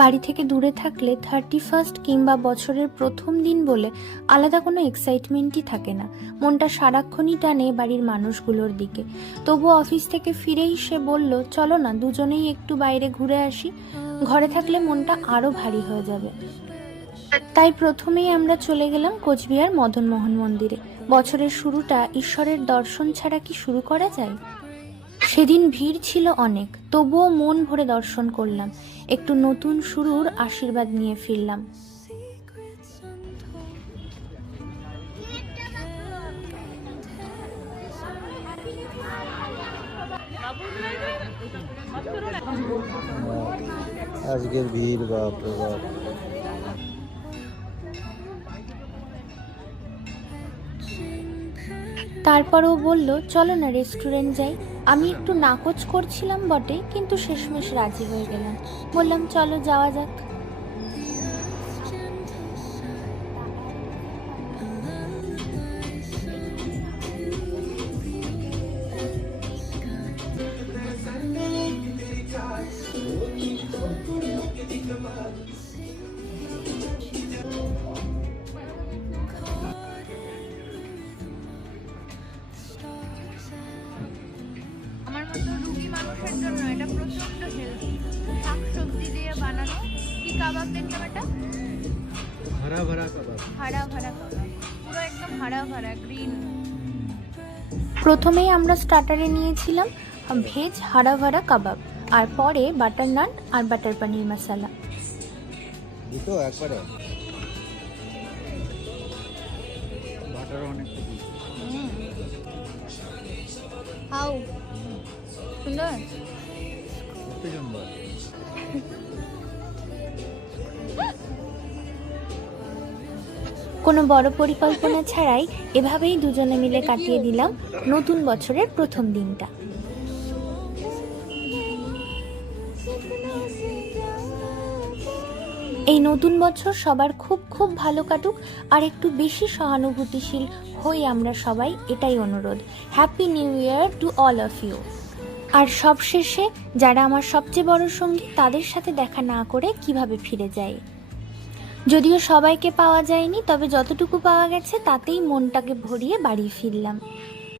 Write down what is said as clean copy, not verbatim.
বাড়ি থেকে দূরে থাকলে 31 কিংবা বছরের প্রথম দিন বলে আলাদা কোনো এক্সাইটমেন্টই থাকে না। মনটা সারাক্ষণই টানে বাড়ির মানুষগুলোর দিকে। তবু অফিস থেকে ফিরেই সে বলল, চলো না দুজনেই একটু বাইরে ঘুরে আসি, ঘরে থাকলে মনটা আরো ভারী হয়ে যাবে। তাই প্রথমেই আমরা চলে গেলাম কোচবিহার মদনমোহন মন্দিরে। বছরের শুরুটা ঈশ্বরের দর্শন ছাড়া কি শুরু করা যায়? সেদিন ভিড় ছিল অনেক, তবুও মন ভরে দর্শন করলাম। একটু নতুন শুরুর আশীর্বাদ নিয়ে ফিরলাম। আজকের ভিড় বাপ রে বাপ। তারপরও বলল, চলো না রেস্টুরেন্ট যাই। আমি একটু নাকচ করছিলাম বটে, কিন্তু শেষমেশ রাজি হয়ে গেলাম। বললাম, চলো যাওয়া যাক। আমার মতো রুগী মানুষের জন্য এটা প্রচন্ড হেলদি। শাকসবজি দিয়ে বানানো। কি কাবাব দেখলাম এটা? হারা ভরা কাবাব। হারা ভরা কাবাব, পুরো একদম হারা ভরা গ্রিন। প্রথমেই আমরা স্টার্টারে নিয়েছিলাম ভেজ হারা ভারা কাবাব, আর পরে বাটার নান আর বাটার পনির মশলা। দুটো একবারে বাটার অনেক হাউ সুন্দর। কত সুন্দর। কোনো বড় পরিকল্পনা ছাড়াই এভাবেই দুজনে মিলে কাটিয়ে দিলাম নতুন বছরের প্রথম দিনটা। এই নতুন বছর সবার খুব খুব ভালো কাটুক, আর একটু বেশি সহানুভূতিশীল হই আমরা সবাই, এটাই অনুরোধ। Happy new year to all of you. আর সবশেষে, যারা আমার সবচেয়ে বড় সঙ্গী, তাদের সাথে দেখা না করে কিভাবে ফিরে যায়। যদিও সবাইকে পাওয়া যায়নি, তবে যতটুকু পাওয়া গেছে তাতেই মনটাকে ভরিয়ে বাড়ি ফিরলাম।